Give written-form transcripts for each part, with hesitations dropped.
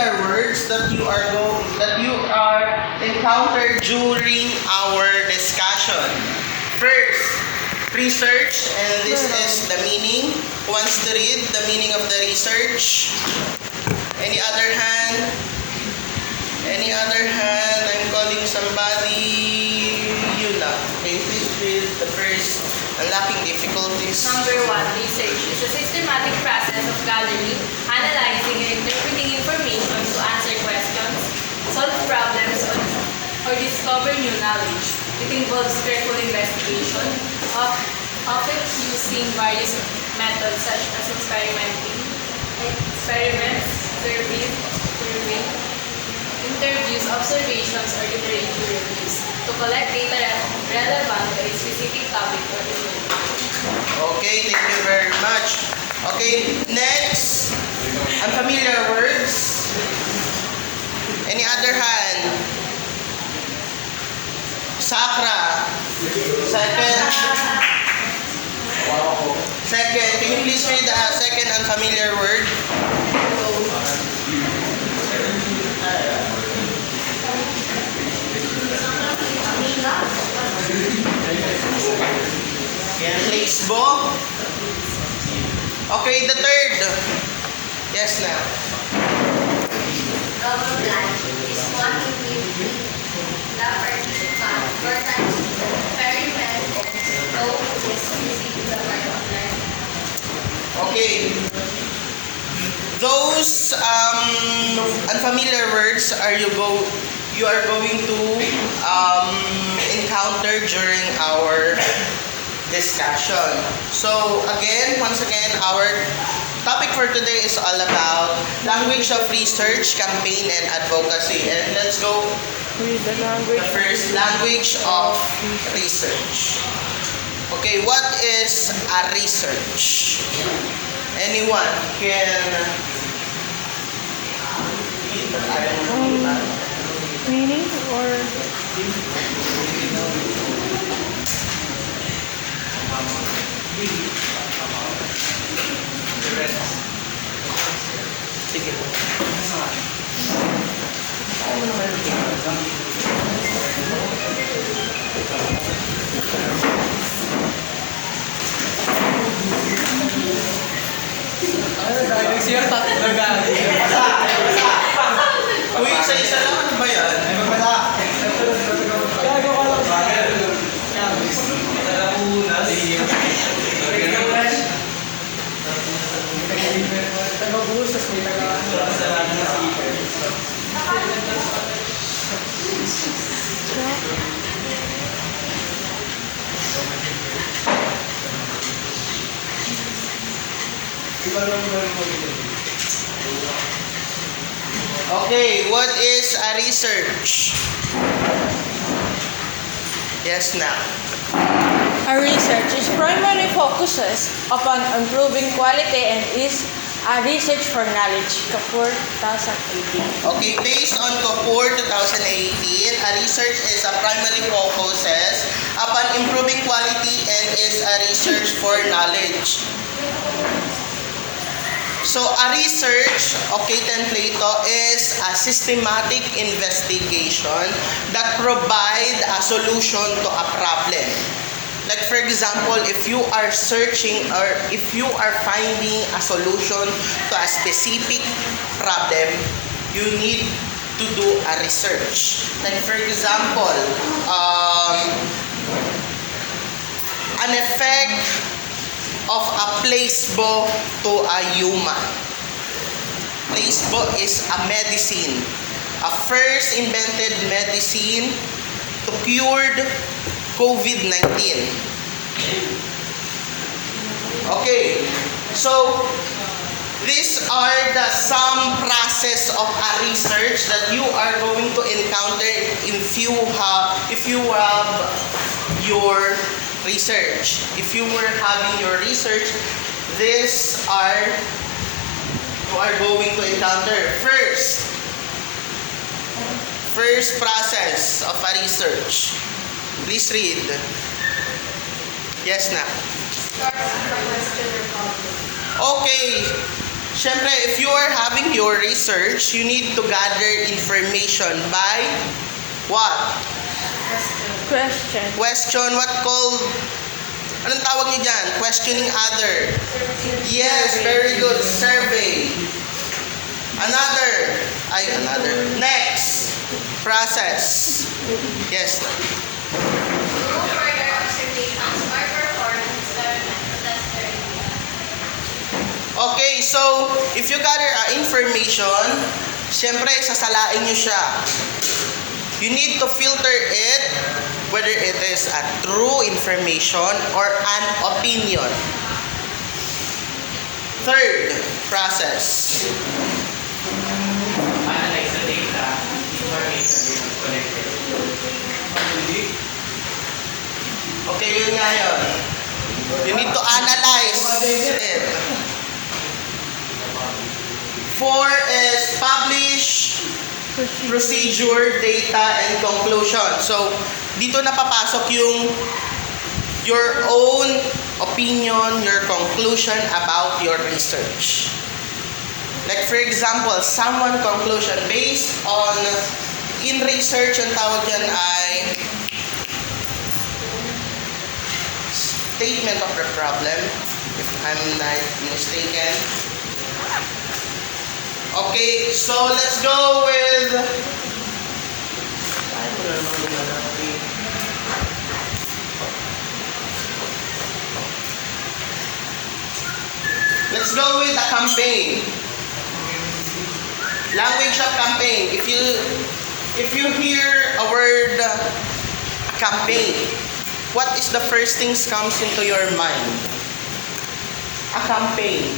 unfamiliar words that you are encountered during our discussion. First, research, and this is the meaning. Who wants to read the meaning of the research? Any other hand? Any other hand? I'm calling somebody. You na. Okay, please read the first. Unlocking difficulties. Number 1, research is a systematic process of gathering, analyzing, and interpreting information to answer questions, solve problems, or discover new knowledge. It involves careful investigation, often using various methods such as experiments, surveys, interviews, observations, or literature reviews to collect data relevant to a specific topic or area. Okay, thank you very much. Okay, next. Unfamiliar words. Any other hand? Sakra. Second. Second. Can you please read the second unfamiliar word? Placebo. Okay, the third. Yes, now. Rubber plant is one in which the participant or experiment know is using the part of learning. Okay. Those unfamiliar words you are going to encounter during our discussion. So once again, our topic for today is all about language of research, campaign, and advocacy. And let's go Read the language. the first language of research. Okay, what is a research? Anyone can read, but I don't know. Meaning or Sige po. Uy, isa-isa lang. Ano ba yan? Okay, what is a research? Yes, now. a research is primarily focuses upon improving quality and is a research for knowledge. Kapoor, 2018. Okay, based on Kapoor 2018, a research is a primary focuses upon improving quality and is a research for knowledge. So, a research, okay, template is a systematic investigation that provide a solution to a problem. Like for example, if you are searching or if you are finding a solution to a specific problem, you need to do a research. Like for example, an effect of a placebo to a human. Placebo is a medicine, a first invented medicine to cure COVID-19. Okay, so these are the some process of a research that you are going to encounter if you have your research. If you were having your research, these are you are going to encounter. First process of a research. Please read. Yes, na. Start with the question or problem. Okay. Syempre, if you are having your research, you need to gather information by what? Question. Question, what called, anong tawag niyo dyan? Questioning other. Yes, very good. Survey. Another. Next. Process. Yes. Do further observations or perform experimental test. Okay, so if you gather information, syempre sasalain nyo siya. You need to filter it whether it is a true information or an opinion. Third process. Analyze the data, information is connected. Okay, yun nga yun. You need to analyze it. Four is publish procedure, data, and conclusion. So, dito na papasok yung your own opinion, your conclusion about your research. Like for example, someone conclusion based on in research, ang tawag dyan ay statement of the problem, if I'm not mistaken. Okay, so let's go with let's go with the campaign. Language of campaign. If you hear a word campaign, what is the first things comes into your mind? A campaign.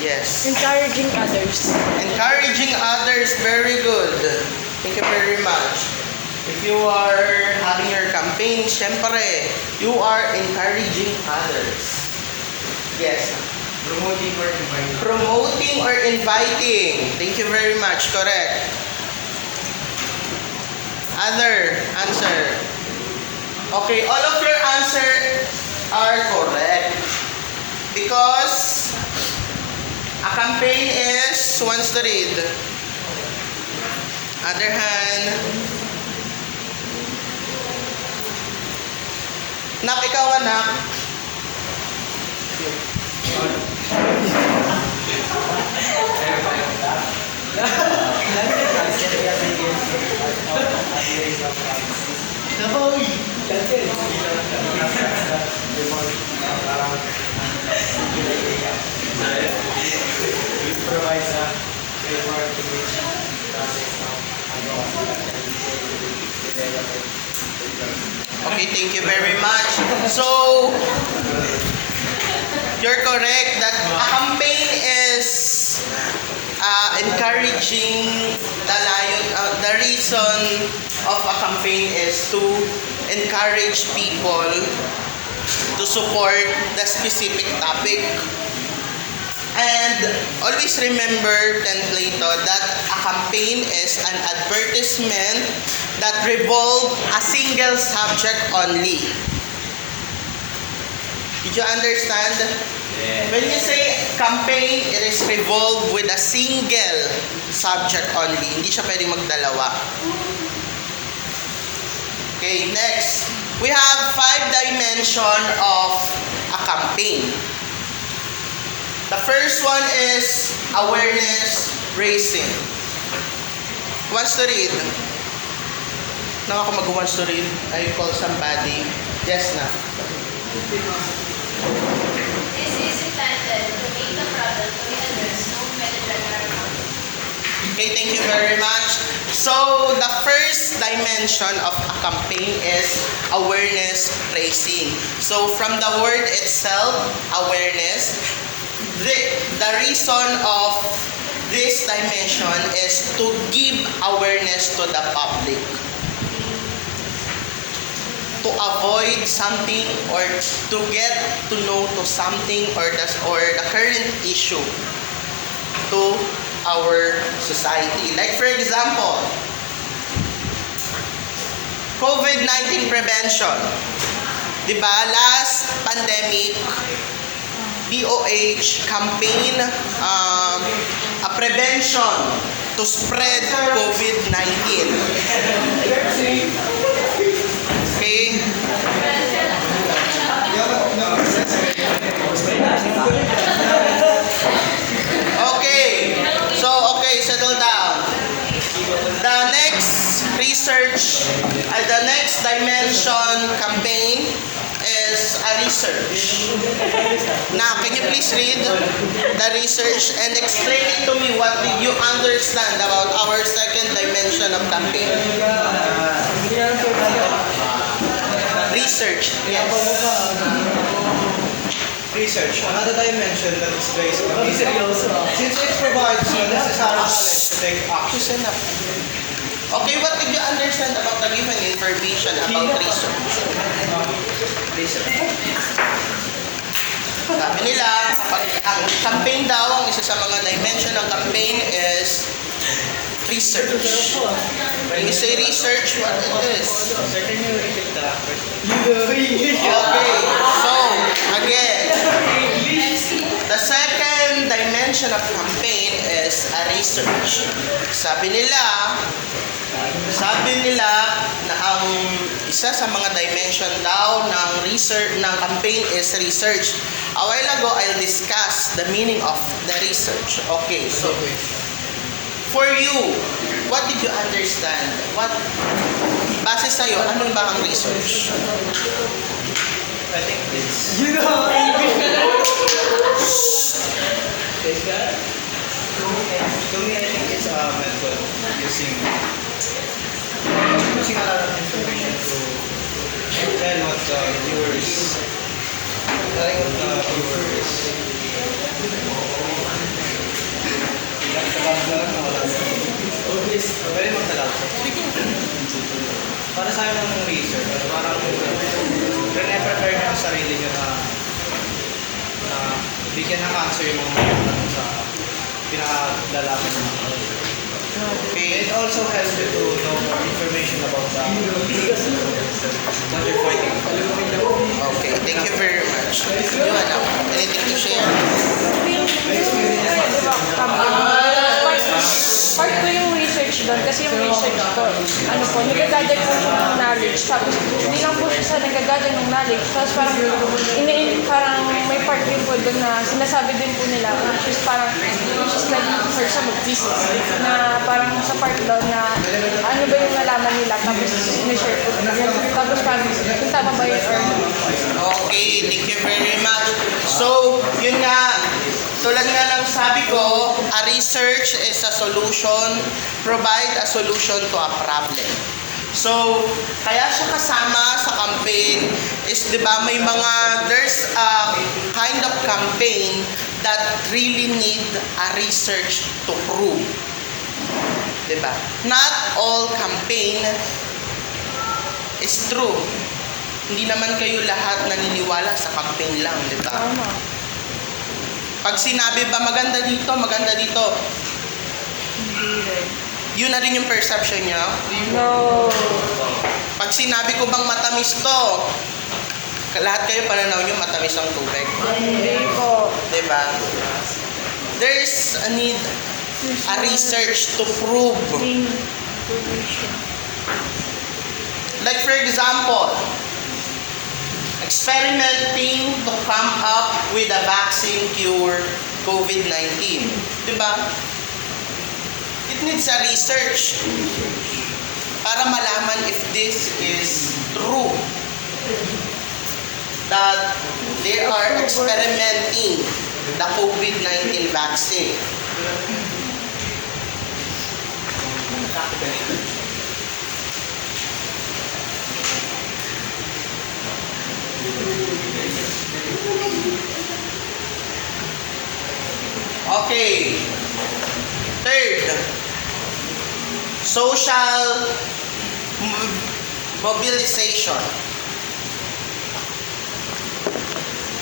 Yes. Encouraging others. Encouraging others, very good. Thank you very much. If you are having your campaign, syempre, you are encouraging others. Yes. Promoting or inviting. Promoting or inviting. Thank you very much. Correct. Other answer. Okay, all of your answer are correct. Because a campaign is who wants to read? Other hand. Nak, ikaw anak. Provides a framework to which process of Okay, thank you very much. So, you're correct that a campaign is encouraging the reason of a campaign is to encourage people to support the specific topic. And always remember, Plato, that a campaign is an advertisement that revolves a single subject only. Did you understand? When you say campaign, it is revolved with a single subject only. Hindi siya pwedeng magdalawa. Okay, next. We have 5 dimensions of a campaign. The first one is awareness raising. Who wants to read? Nang ako mag-wants to read, I call somebody. Yes na. This is intended to make the problem to be addressed known by the general public. Okay, thank you very much. So, the first dimension of a campaign is awareness raising. So, from the word itself, awareness, the reason of this dimension is to give awareness to the public. To avoid something or to get to know to something or the current issue to our society. Like for example, COVID-19 prevention. di ba, last pandemic, DOH campaign a prevention to spread COVID-19. Okay? Okay, settle down. The next research, the next dimension campaign is a research. Now, can you please read the research and explain it to me? What did you understand about our second dimension of campaign? Research, yes. Research, another dimension that is based on research. Since it provides the necessary knowledge to take action. Listen up. Okay, what did you understand about the given information about research? Research. Sabi nila, kapag ang campaign daw, ang isa sa mga dimension ng campaign is research. When you say research, what it is? Sir, can you repeat the question? Okay, so, again, the second dimension of campaign is a research. Sabi nila na ang isa sa mga dimension daw ng research ng campaign is research. A while ago, I'll discuss the meaning of the research. Okay, so for you, what did you understand? Base sa'yo, ano ba ang research? I think it's... To me, I think it's a method using a lot of information to tell what the viewers Very magtalag. Para sa akin ng research, parang prepare niyo ang sarili niyo na bigyan ng answer yung mga tanong sa pinakadalaman ng mga. Okay. It also helps you to know more information about what you're fighting. Okay, thank you very much. You, anak, anything to share? Part ko yung research doon kasi yung research ko, nagagather po siya ng knowledge. Tapos, hindi lang po siya sa nagagather ng knowledge. Tapos parang may part din po doon na sinasabi din po nila, which is like for some of thesis, na parang sa part doon na ano ba yung nalaman nila, tapos sinishare po. Tapos parang kung tama ba yun or Okay, thank you very much. So, yun nga, tulad nga ng sabi ko, a research is a solution, provide a solution to a problem. So, kaya siya kasama sa campaign is, di ba, there's a kind of campaign that really need a research to prove. Di ba? Not all campaign is true. Hindi naman kayo lahat naniniwala sa campaign lang, di ba? tama. Pag sinabi ba maganda dito, Hindi rin. yun na rin yung perception niya. No. Pag sinabi ko bang matamis to, lahat kayo pananaw nyo matamis ang tubig. Hindi po. Diba? There's a need, a research to prove. Like for example, experimenting to come up with a vaccine cure COVID-19. Diba? It needs a research para malaman if this is true. That they are experimenting the COVID-19 vaccine. Okay. Third, social mobilization.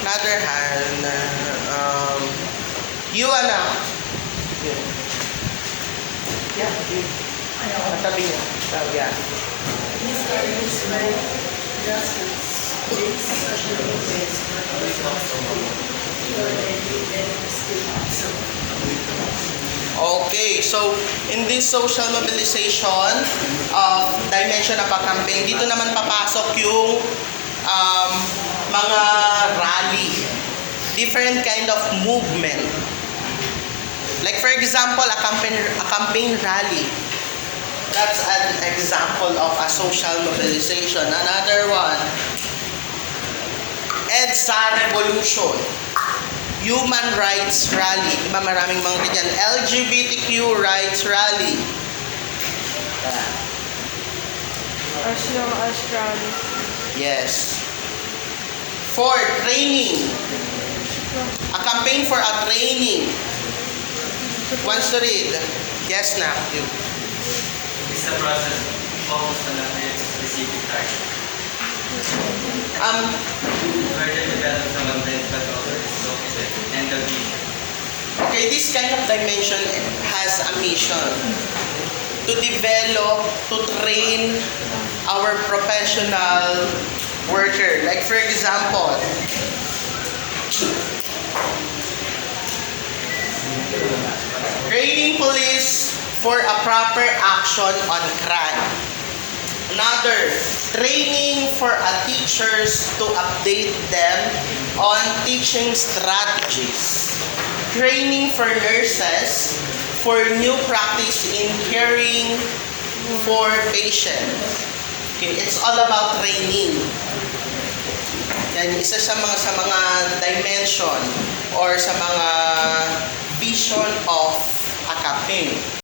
Another hand, you anak. Yeah, katabi niya. Yeah. Okay, so in this social mobilization dimension of a campaign, dito naman papasok yung mga rally, different kind of movement. Like for example, a campaign rally. That's an example of a social mobilization. Another one, EDSA Revolution, Human Rights Rally. Diba maraming mga ganyan. LGBTQ Rights Rally. As long as rally. Yes. For training. A campaign for a training. Wants to read? Yes, na. You. It's a process focused on a specific target. Further develop the content but also its focus and the vision. Okay, this kind of dimension has a mission to develop, to train our professional worker. Like for example, training police for a proper action on crime. Another, training for teachers to update them on teaching strategies. Training for nurses for new practice in caring for patients. Okay, it's all about training. Yan, isa sa mga dimension or sa mga vision of a campaign.